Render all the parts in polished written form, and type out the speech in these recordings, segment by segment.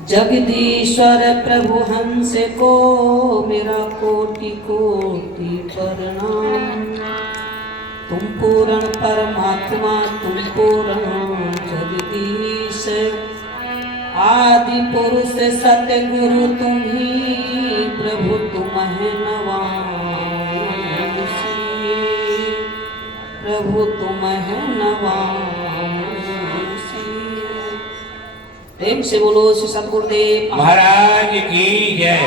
जगदीश्वर प्रभु हंस को मेरा कोटि कोटि प्रणाम। तुम पूर्ण परमात्मा तुम पूर्ण जगदीश, आदि पुरुष सतगुरु तुम ही प्रभु तुम है नवांसी, प्रभु तुम है नवांसी। प्रेम से बोलो श्री सतगुरुदेव महाराज की जय।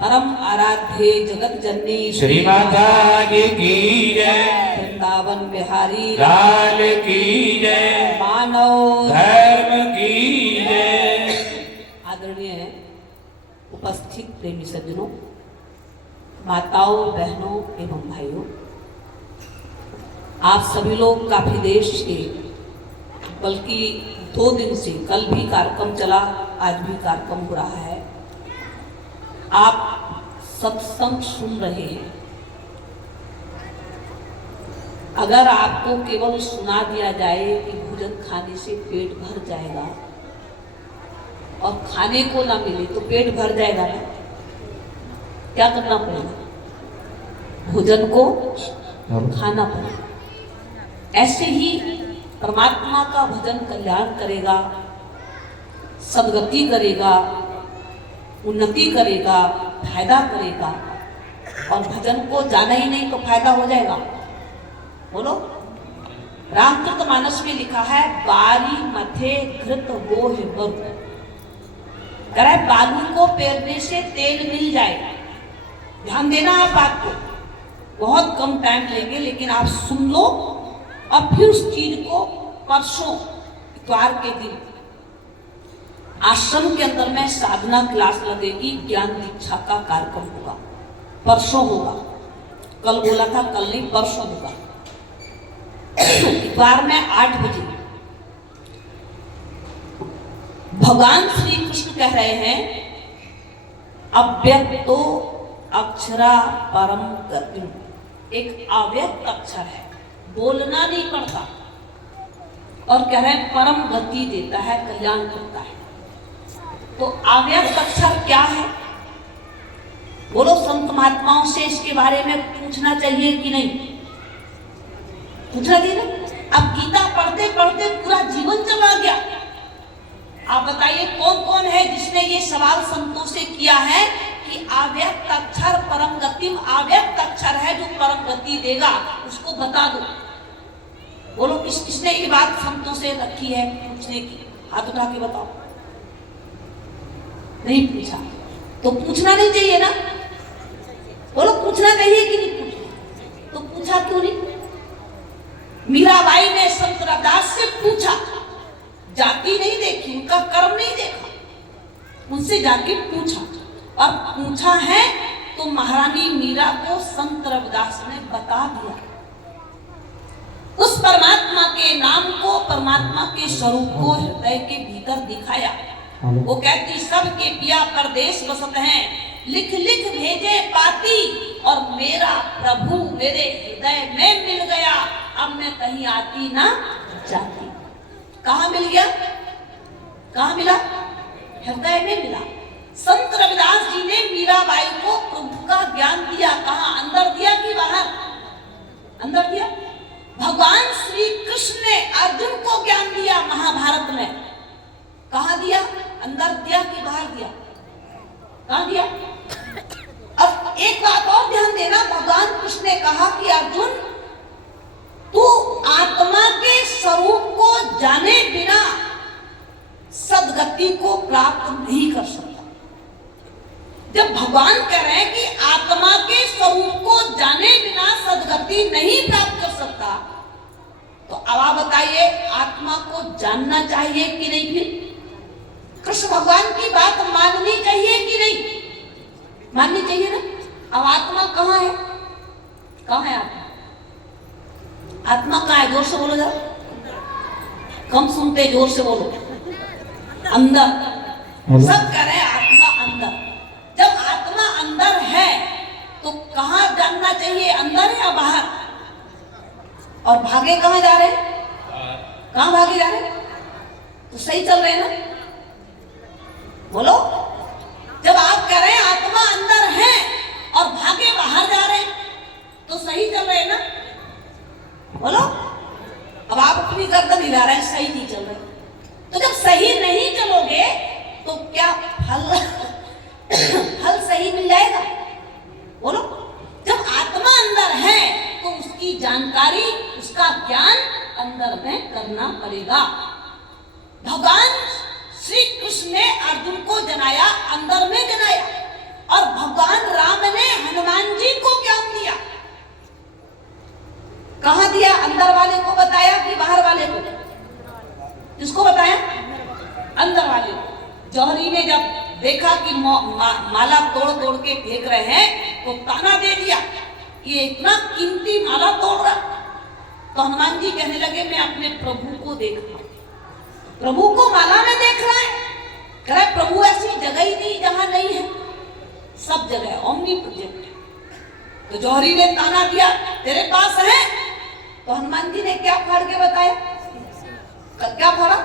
परम आराध्य जगत जननी श्री माता जी की जय। वृंदावन बिहारी लाल की जय। मानव धर्म की जय। आदरणीय उपस्थित प्रेमी सज्जनों, माताओं, बहनों एवं भाइयों, आप सभी लोग काफी देर से, बल्कि 2 दिन से, कल भी कार्यक्रम चला, आज भी कार्यक्रम हो रहा है, आप सत्संग सुन रहे हैं। अगर आपको केवल सुना दिया जाए कि भोजन खाने से पेट भर जाएगा और खाने को ना मिले तो पेट भर जाएगा ना, क्या करना पड़ेगा? भोजन को खाना पड़ेगा। ऐसे ही परमात्मा का भजन कल्याण करेगा, सद्गति करेगा, उन्नति करेगा, फायदा करेगा। और भजन को जाना ही नहीं तो फायदा हो जाएगा। बोलो, रामकृत मानस में लिखा है बारी मथे घृत वो है बरु। कह रहा है बालू को पेरने से तेल मिल जाएगा। ध्यान देना आप बात को, बहुत कम टाइम लेंगे लेकिन आप सुन लो और फिर उस चीज को परसों इतवार के दिन आश्रम के अंदर में साधना क्लास लगेगी, ज्ञान दीक्षा का कार्यक्रम होगा, परसों होगा। कल बोला था, कल नहीं परसों होगा, इतवार में 8 बजे। भगवान श्री कृष्ण कह रहे हैं अव्यक्तो अक्षरा परम गतिम। एक अव्यक्त अक्षर है, बोलना नहीं पड़ता, और कह रहे हैं परम गति देता है, कल्याण करता है। तो अव्यक्त अक्षर क्या है? बोलो, संत महात्माओं से इसके बारे में पूछना चाहिए कि नहीं? पूछना चाहिए ना। अब गीता पढ़ते पढ़ते पूरा जीवन चला गया। आप बताइए कौन कौन है जिसने ये सवाल संतों से किया है कि अव्यक्त अक्षर परम गतिम, अव्यक्त अक्षर है जो परम गति देगा, उसको बता दो। बोलो, किसने ये बात संतों से रखी है पूछने की? हाथ उठा के बताओ। नहीं पूछा तो पूछना नहीं चाहिए ना। बोलो, पूछना चाहिए कि नहीं पूछना? तो पूछा क्यों नहीं? मीराबाई ने संत रविदास से पूछा, जाति नहीं देखी, उनका कर्म नहीं देखा, उनसे जाके पूछा, और पूछा है तो महारानी मीरा को संत रविदास ने बता दिया। उस परमात्मा के नाम को, परमात्मा के स्वरूप को हृदय के भीतर दिखाया। वो कहती सबके पिया परदेश बसत हैं, लिख लिख भेजे पाती, और मेरा प्रभु मेरे हृदय में मिल गया, अब मैं कहीं आती ना जाती। कहाँ मिल गया? कहाँ मिला? हृदय में मिला। संत रविदास जी ने मीराबाई को प्रभु का ज्ञान दिया। कहाँ? अंदर दिया कि बाहर? अंदर दिया। भगवान श्री कृष्ण ने अर्जुन को ज्ञान दिया महाभारत में। कहाँ दिया? अंदर दिया कि बाहर दिया? कहाँ दिया? अब एक बात और ध्यान देना, भगवान कृष्ण ने कहा कि अर्जुन, तू आत्मा के स्वरूप को जाने बिना सद्गति को प्राप्त नहीं कर सकता। जब भगवान कह रहे हैं कि आत्मा के स्वरूप को जाने बिना सद्गति नहीं प्राप्त कर सकता, तो अब आप बताइए आत्मा को जानना चाहिए कि नहीं? फिर कृष्ण भगवान की बात माननी चाहिए कि नहीं? माननी चाहिए ना। अब आत्मा कहाँ है? कहाँ है आत्मा? आत्मा कहाँ है? जोर से बोलो जरा, कम सुनते, जोर से बोलो। अंदर। सब कह रहे हैं आत्मा अंदर। जब आत्मा अंदर है तो कहाँ जानना चाहिए? अंदर या बाहर? और भागे कहाँ जा रहे हैं? कहाँ भागे जा रहे हैं? तो सही चल रहे हैं ना? बोलो, जब आप कह रहे हैं आत्मा अंदर है और भागे बाहर जा रहे हैं तो सही चल रहे हैं ना? बोलो, अब आप अपनी गर्दन हिला रहे हैं, सही नहीं चल रहे। तो जब सही नहीं चलोगे तो क्या फल सही मिल जाएगा? बोलो, जब आत्मा अंदर है तो उसकी जानकारी, उसका ज्ञान अंदर में करना पड़ेगा। भगवान श्री कृष्ण ने अर्जुन को जनाया, अंदर में जनाया, और भगवान राम ने हनुमान जी को ज्ञान दिया। कहां दिया? अंदर वाले को बताया कि बाहर वाले को? किसको बताया? अंदर वाले को। जौहरी ने जब देखा कि माला तोड़ तोड़ के फेंक रहे हैं तो ताना दे दिया, ये इतना कीमती माला तोड़ रहा। तो हनुमान जी कहने लगे, मैं अपने प्रभु को देख रहा हूं। प्रभु को माला में देख रहा है, कह रहा है प्रभु ऐसी जगह ही नहीं जहां नहीं है, सब जगह ओमनी प्रेजेंट है। तो जौहरी ने ताना दिया, तेरे पास है? तो हनुमान जी ने क्या फाड़ के बताया? क्या फाड़ा?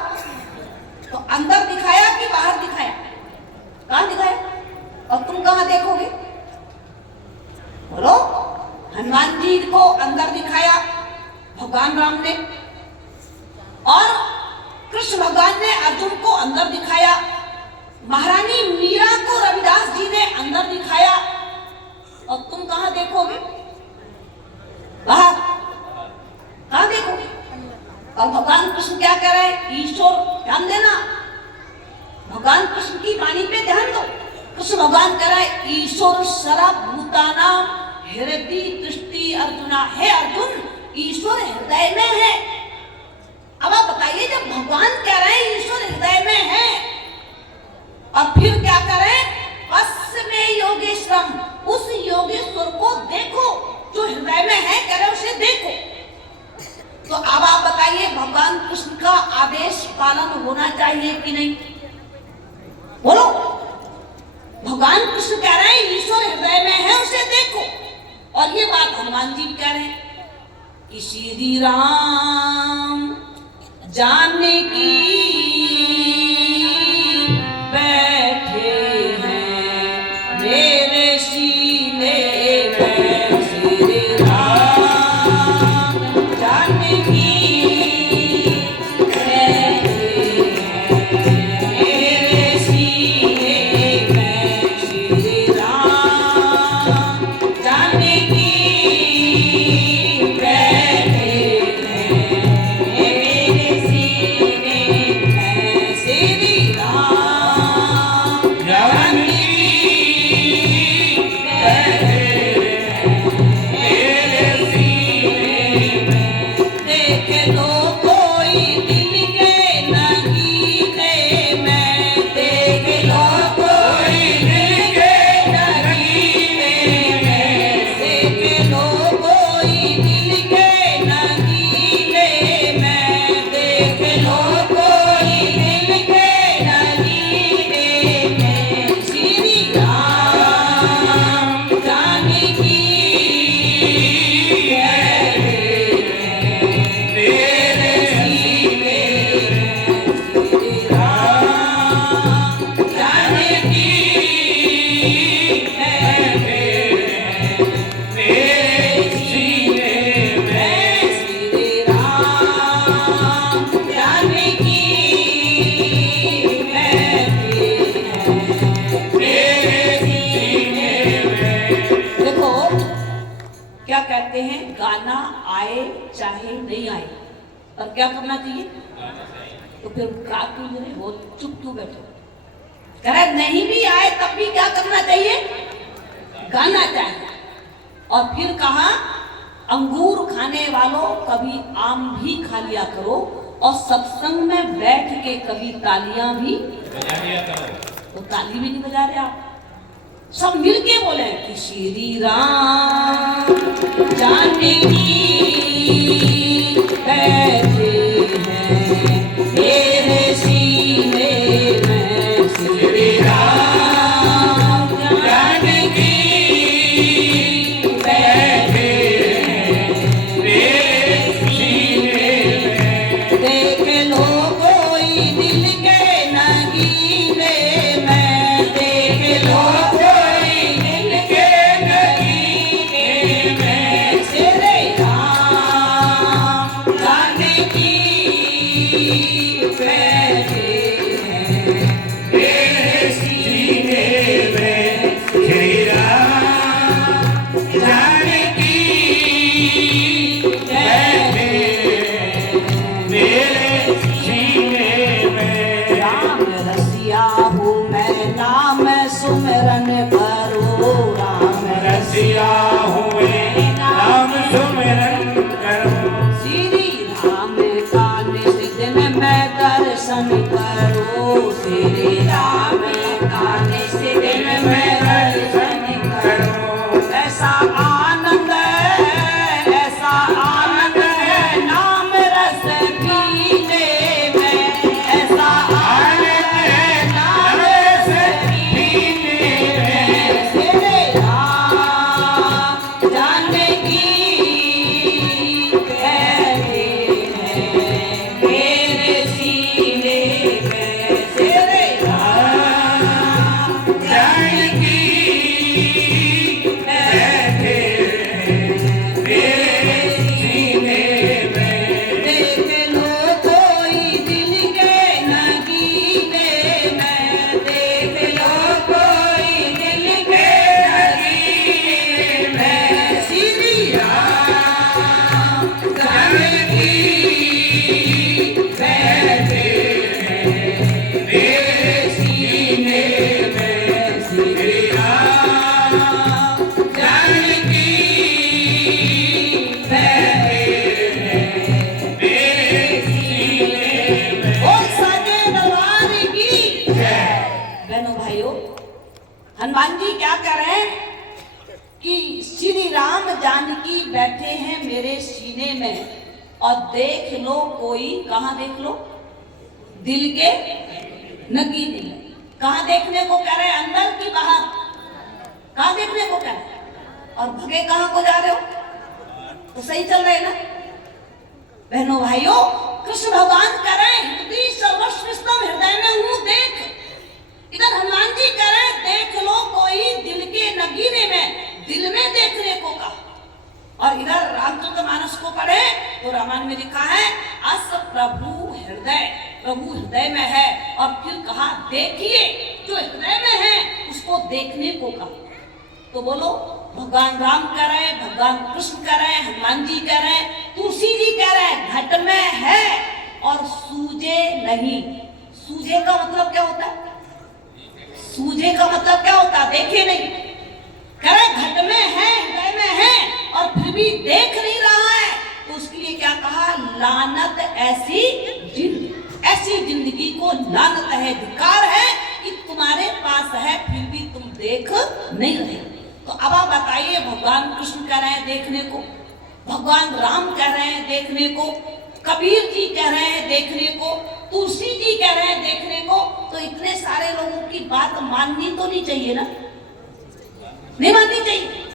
तो अंदर दिखाया कि बाहर दिखाया? कहां दिखाया? और तुम कहां देखोगे? बोलो, हनुमान जी को अंदर दिखाया भगवान राम ने, और कृष्ण भगवान ने अर्जुन को अंदर दिखाया, महारानी मीरा को रविदास जी ने अंदर दिखाया, और तुम कहां देखोगे? बाहर। कहां देखोगे? और भगवान कृष्ण क्या कह रहे हैं? ईश्वर, ध्यान देना, भगवान कृष्ण की वाणी पे ध्यान दो। कृष्ण भगवान कह रहे हैं, ईश्वर सर्वभूतानां हृदि तिष्ठति अर्जुना। है अर्जुन, ईश्वर हृदय में है। अब आप बताइए, जब भगवान कह रहे हैं ईश्वर हृदय में है, और फिर क्या करें? पश्चिमे योगेश्वरम, उस योगेश्वर को देखो जो हृदय में है, कह रहे उसे देखो। तो अब आप बताइए, भगवान कृष्ण का आदेश पालन होना चाहिए कि नहीं? बोलो, भगवान कृष्ण कह रहे हैं ईश्वर हृदय में है, उसे देखो। और ये बात हनुमान जी कह रहे हैं कि श्री राम जानकी बैठे हैं मेरे सीने में, श्री राम जानकी कहते हैं गाना आए चाहे नहीं आए, पर क्या करना चाहिए? तो फिर गा क्यों रहे हो, चुप क्यों बैठे? कह रहे नहीं भी आए तब भी क्या करना चाहिए? गाना चाहिए। और फिर कहा, अंगूर खाने वालों कभी आम भी खा लिया करो, और सत्संग में बैठ के कभी तालियां भी बजा लिया करो। तो ताली भी नहीं बजा रहे आप, सब मिलके बोले कि श्री राम जानकी बैठे हैं मेरे सीने में, श्री राम जानकी बैठे हैं मेरे सीने में, देख लो कोई दिल के नगीने में। मेरे सीने में और देख लो कोई, कहाँ देख लो? दिल के नगीने में। कहाँ देखने को कह रहे? अंदर की बाहर? कहाँ देखने को कह रहे? और भगे कहाँ को जा रहे हो? तो सही चल रहे ना बहनों भाइयों? कृष्ण भगवान कह रहे हृदय सर्वस्व हृदय में हूँ देख। इधर हनुमान जी कह रहे देख लो कोई दिल के नगीने में, दिल में देखने को कहा। और इधर रामचरितमानस को पढ़े तो रामायण में लिखा है अस प्रभु हृदय, प्रभु हृदय में है। और फिर कहा देखिए जो हृदय में है उसको देखने को कहा। तो बोलो भगवान राम कह रहे, भगवान कृष्ण कह रहे, हनुमान जी कह रहे, तुलसी जी कह रहे घट में है और सूझे नहीं। सूझे का मतलब क्या होता है? सूझे का मतलब क्या होता है? देखे नहीं। कह रहे घट में है, हृदय में है और फिर भी देख नहीं रहा है। तो उसके लिए क्या कहा? लानत ऐसी जिंदगी, ऐसी जिंदगी को लानत है, धिक्कार है कि तुम्हारे पास है फिर भी तुम देख नहीं रहे। तो अब आप बताइए भगवान कृष्ण कह रहे हैं देखने को, भगवान राम कह रहे हैं देखने को, कबीर जी कह रहे हैं देखने को, तुलसी जी कह रहे हैं देखने को। तो इतने सारे लोगों की बात माननी तो नहीं चाहिए ना? नहीं माननी चाहिए।